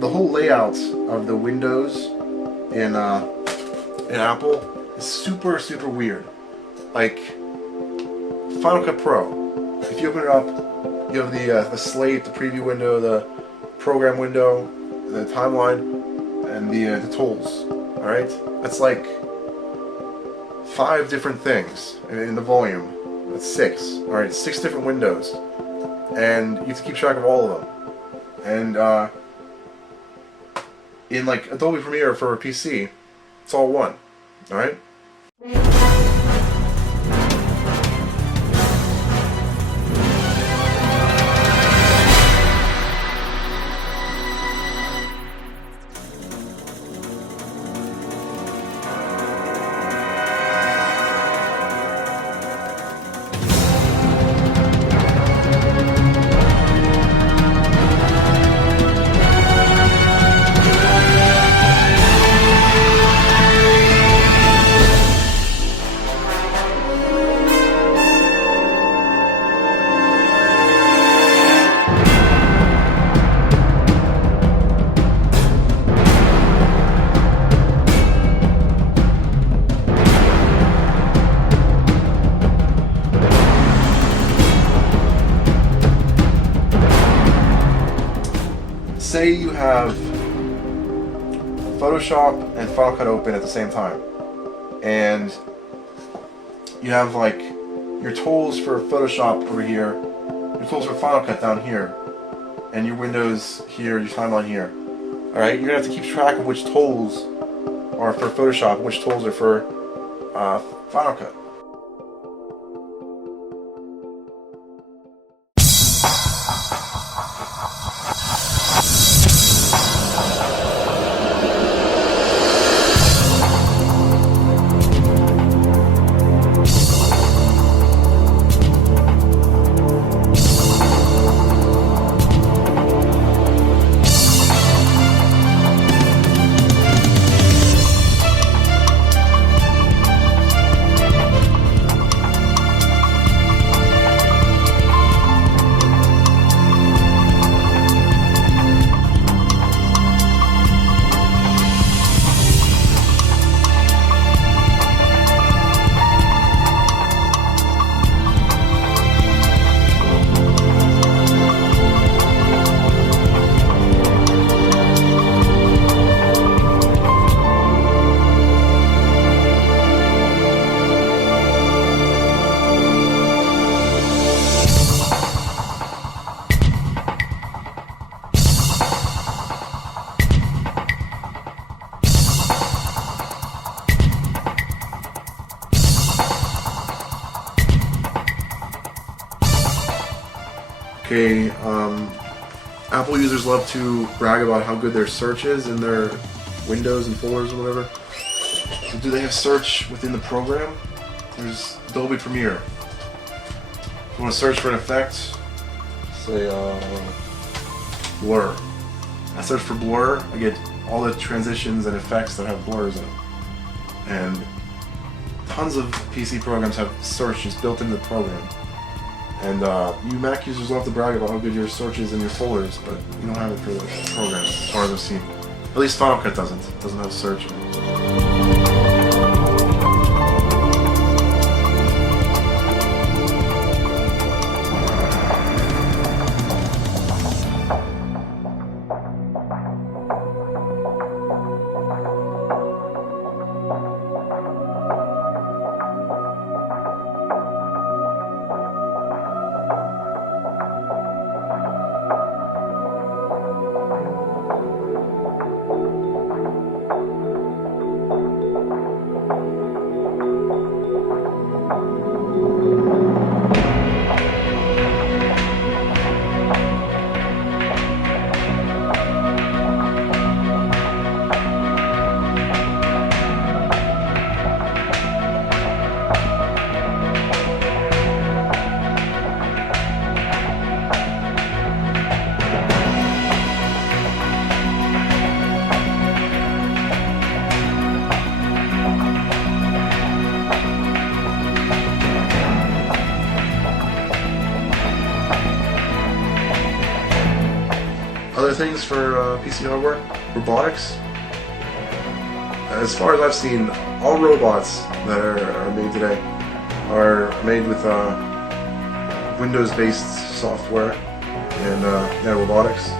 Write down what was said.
The whole layout of the windows in Apple is super weird. Like Final Cut Pro, if you open it up, you have the slate, the preview window, the program window, the timeline, and the tools. All right, that's like 5 different things in the volume. That's 6. All right, 6 different windows, and you have to keep track of all of them. And in like Adobe Premiere for a PC, it's all one. All right. Say you have Photoshop and Final Cut open at the same time, and you have like your tools for Photoshop over here, your tools for Final Cut down here, and your windows here, your timeline here. Alright, you're going to have to keep track of which tools are for Photoshop and which tools are for Final Cut. Okay, Apple users love to brag about how good their search is in their windows and folders or whatever. So do they have search within the program? There's Adobe Premiere. If you want to search for an effect, say blur. I search for blur, I get all the transitions and effects that have blurs in them. And tons of PC programs have search just built into the program. And you Mac users love to brag about how good your search is in your folders, but you don't have it for the program, as far as I've seen. At least Final Cut doesn't. It doesn't have search. other things for PC hardware, robotics. As far as I've seen, all robots that are made today are made with Windows-based software and robotics.